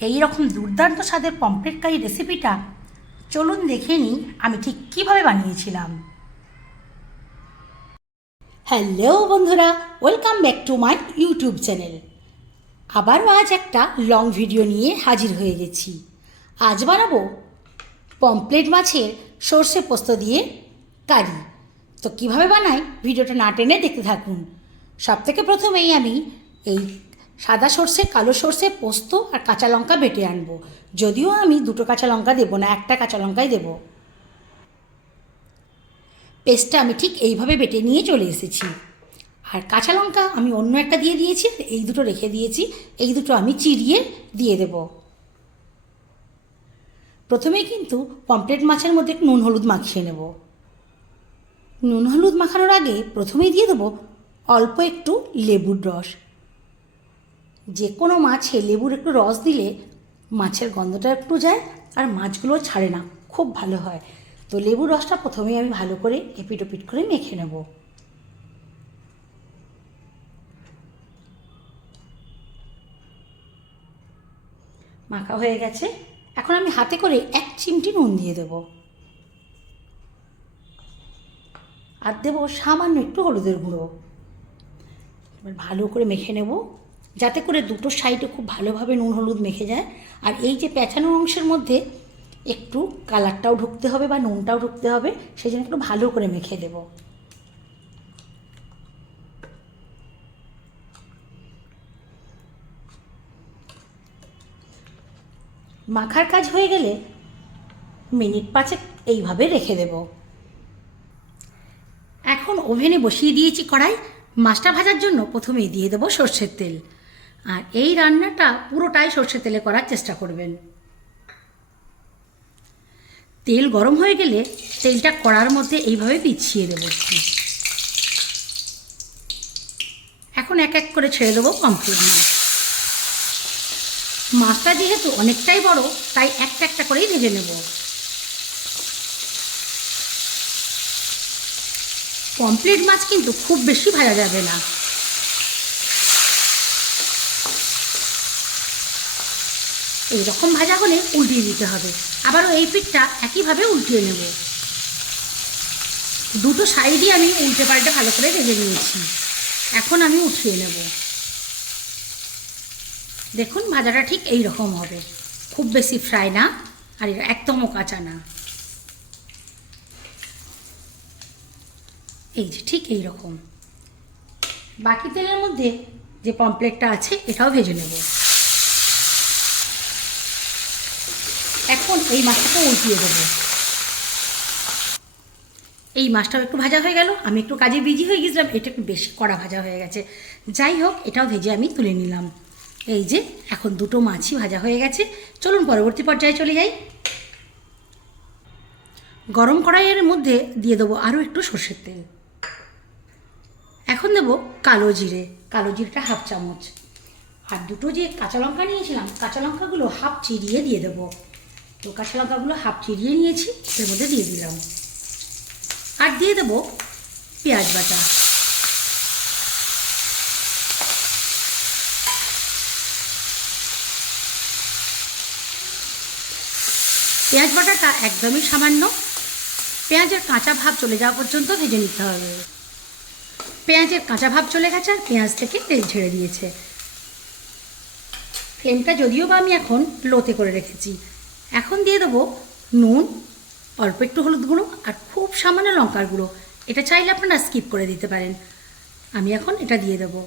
এই রকম দুর্দান্ত স্বাদের পমফ্রেট কারি রেসিপিটা চলুন দেখে নিই আমি ঠিক কীভাবে বানিয়েছিলাম। হ্যালো বন্ধুরা, welcome back to my YouTube channel. আবারও আজ একটা লং ভিডিও নিয়ে হাজির হয়ে গেছি। আজ বানাবো পমফ্রেট মাছের সর্ষে পোস্ত দিয়ে কারি। তো কীভাবে বানাই ভিডিওটা না টেনে দেখতে থাকুন। সবথেকে প্রথমেই আমি এই সাদা সর্ষে, কালো সর্ষে, পোস্ত আর কাঁচা লঙ্কা বেটে আনবো। যদিও আমি দুটো কাঁচা লঙ্কা দেবো না, একটা কাঁচা লঙ্কাই দেবো। পেস্টটা আমি ঠিক এইভাবে বেটে নিয়ে চলে এসেছি। আর কাঁচা লঙ্কা আমি অন্য একটা দিয়ে দিয়েছি, এই দুটো রেখে দিয়েছি। এই দুটো আমি চিরিয়ে দিয়ে দেব। প্রথমেই কিন্তু পমফ্রেট মাছের মধ্যে একটু নুন হলুদ মাখিয়ে নেব। নুন হলুদ মাখানোর আগে প্রথমেই দিয়ে দেবো অল্প একটু লেবুর রস। যে কোনো মাছে লেবুর একটু রস দিলে মাছের গন্ধটা একটু যায় আর মাছগুলো ছাড়ে না, খুব ভালো হয়। তো লেবুর রসটা প্রথমেই আমি ভালো করে এপিট ওপিট করে মেখে নেব। মাখা হয়ে গেছে। এখন আমি হাতে করে 1 চিমটি নুন দিয়ে দেব, আর দেবো সামান্য একটু হলুদের গুঁড়ো। এবার ভালো করে মেখে নেব, যাতে করে দুটো সাইডে খুব ভালোভাবে নুন হলুদ মেখে যায়। আর এই যে পেঁচানো অংশের মধ্যে একটু কালারটাও ঢুকতে হবে বা নুনটাও ঢুকতে হবে, সেই জন্য একটু ভালো করে মেখে দেব। মাখার কাজ হয়ে গেলে মিনিট 5 এইভাবে রেখে দেব। এখন ওভেনে বসিয়ে দিয়েছি কড়াই। মাছটা ভাজার জন্য প্রথমেই দিয়ে দেবো সর্ষের তেল। আর এই রান্নাটা পুরোটাই সর্ষের তেলে করার চেষ্টা করবেন। তেল গরম হয়ে গেলে তেলটা কড়ার মধ্যে এইভাবে বিছিয়ে দেবো। এখন এক এক করে ছেড়ে দেবো পমফ্রেট মাছ। মাছটা যেহেতু অনেকটাই বড়, তাই একটা একটা করেই ভেজে নেব। পমফ্রেট মাছ কিন্তু খুব বেশি ভাজা যাবে না। এইরকম ভাজা হলে উল্টিয়ে দিতে হবে। আবারও এই পিঠটা একইভাবে উল্টিয়ে নেব। দুটো সাইডই আমি উল্টে পাল্টে ভালো করে ভেজে নিয়েছি। এখন আমি উঠিয়ে নেব। দেখুন ভাজাটা ঠিক এই রকম হবে, খুব বেশি ফ্রাই না আর একদমও কাঁচা না। এই যে ঠিক এই রকম। বাকি তেলের মধ্যে যে পমফ্রেটটা আছে এটাও ভেজে নেব। এখন এই মাছটাকে উল্টিয়ে দেবো। এই মাছটাও একটু ভাজা হয়ে গেল। আমি একটু কাজে বিজি হয়ে গেছিলাম, এটা একটু বেশি কড়া ভাজা হয়ে গেছে। যাই হোক, এটাও ভেজে আমি তুলে নিলাম। এই যে এখন দুটো মাছই ভাজা হয়ে গেছে। চলুন পরবর্তী পর্যায়ে চলে যাই। গরম কড়াইয়ের মধ্যে দিয়ে দেবো আরও একটু সর্ষের তেল। এখন দেবো কালো জিরে। কালো জিরেটা 1/2 চামচ। আর দুটো যে কাঁচা লঙ্কা নিয়েছিলাম, কাঁচা লঙ্কাগুলো হাফ চিরিয়ে দিয়ে দেবো। তো কাঁচা লঙ্কাগুলো হাফ চিরিয়ে নিয়েছি, এর মধ্যে দিয়ে দিলাম। আর দিয়ে দেবো পেঁয়াজ বাটা। পেঁয়াজ বাটাটা একদমই সামান্য। পেঁয়াজের কাঁচা ভাব চলে যাওয়া পর্যন্ত ভেজে নিতে হবে। পেঁয়াজের কাঁচা ভাব চলে গেছে আর পেঁয়াজ থেকে তেল ছেড়ে দিয়েছে। ফ্লেমটা যদিও বা আমি এখন লোতে করে রেখেছি। এখন দিয়ে দেবো নুন, অল্প একটু হলুদ গুঁড়ো আর খুব সামান্য লঙ্কার গুঁড়ো। এটা চাইলে আপনারা স্কিপ করে দিতে পারেন। আমি এখন এটা দিয়ে দেবো।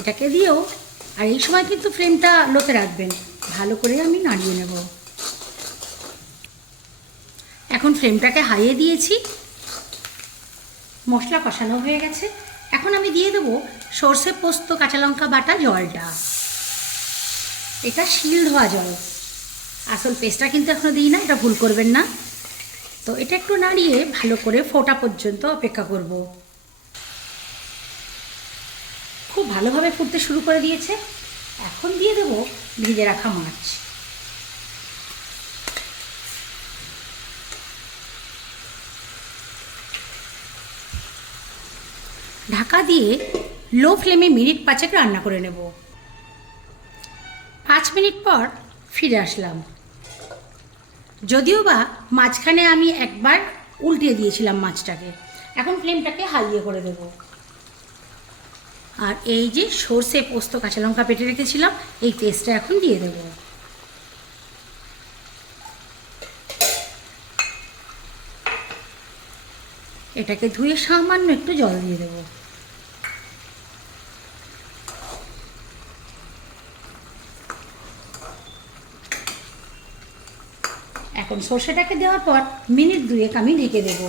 এটাকে দিয়েও, আর এই সময় কিন্তু ফ্লেমটা লোতে রাখবেন। ভালো করে আমি নাড়িয়ে নেব। এখন ফ্লেমটাকে হাইয়ে দিয়েছি। মশলা কষানো হয়ে গেছে। এখন আমি দিয়ে দেবো সর্ষে, পোস্ত, কাঁচা লঙ্কা বাটা জলটা। এটা শিল ধোয়া জল, আসল পেস্টটা কিন্তু এখনও দিই না, এটা ভুল করবেন না। তো এটা একটু নাড়িয়ে ভালো করে ফোটা পর্যন্ত অপেক্ষা করব। খুব ভালোভাবে ফুটতে শুরু করে দিয়েছে। এখন দিয়ে দেবো ভেজে রাখা মাছ। ঢাকা দিয়ে লো ফ্লেমে মিনিট 5 রান্না করে নেব। 5 মিনিট পর ফিরে আসলাম। যদিও বা মাঝখানে আমি একবার উল্টিয়ে দিয়েছিলাম মাছটাকে। এখন ফ্লেমটাকে হাইয়ে করে দেব। আর এই যে সর্ষে পোস্ত কাঁচা লঙ্কা পেটে রেখেছিলাম, এই পেস্টটা এখন দিয়ে দেব। এটাকে ধুয়ে সামান্য একটু জল দিয়ে দেব। এখন সর্ষেটাকে দেওয়ার পর মিনিট 2 আমি ঢেকে দেব।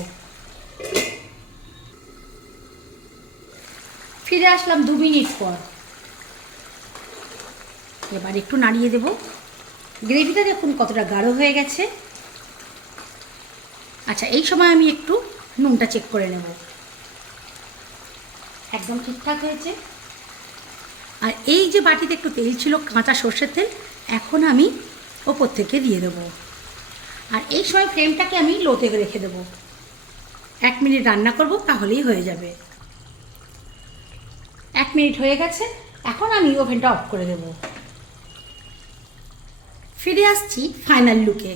ফিরে আসলাম 2 মিনিট পর। এবার একটু নাড়িয়ে দেব। গ্রেভিটা দেখুন কতটা গাঢ় হয়ে গেছে। আচ্ছা, এই সময় আমি একটু নুনটা চেক করে নেব। একদম ঠিকঠাক হয়েছে। আর এই যে বাটিতে একটু তেল ছিল, কাঁচা সর্ষের তেল, এখন আমি ওপর থেকে দিয়ে দেব। আর এই সময় ফ্লেমটাকে আমি লোতে রেখে দেব। 1 মিনিট রান্না করব, তাহলেই হয়ে যাবে। 1 মিনিট হয়ে গেছে। এখন আমি ওভেনটা অফ করে দেব। ফিরে আসছি ফাইনাল লুকে।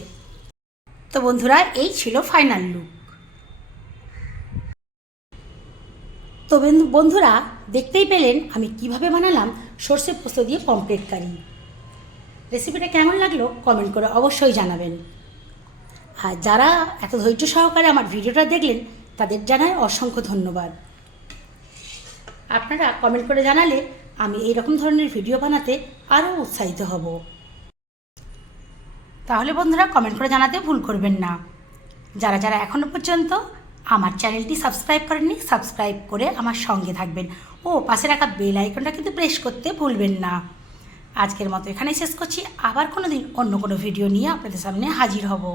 তো বন্ধুরা, এই ছিল ফাইনাল লুক। তো বন্ধুরা, দেখতেই পেলেন আমি কিভাবে বানালাম সর্ষে পোস্ত দিয়ে পমফ্রেট কারি। রেসিপিটা কেমন লাগলো কমেন্ট করে অবশ্যই জানাবেন। আর যারা এত ধৈর্য সহকারে আমার ভিডিওটা দেখলেন, তাদের জানাই অসংখ্য ধন্যবাদ। আপনারা কমেন্ট করে জানালে আমি এই রকম ধরনের ভিডিও বানাতে আরও উৎসাহিত হব। তাহলে বন্ধুরা, কমেন্ট করে জানাতে ভুল করবেন না। যারা যারা এখনও পর্যন্ত আমার চ্যানেলটি সাবস্ক্রাইব করেননি, সাবস্ক্রাইব করে আমার সঙ্গে থাকবেন ও পাশে রাখা বেল আইকনটা কিন্তু প্রেস করতে ভুলবেন না। আজকের মতো এখানেই শেষ করছি। আবার কোনো দিন অন্য কোনো ভিডিও নিয়ে আপনাদের সামনে হাজির হব।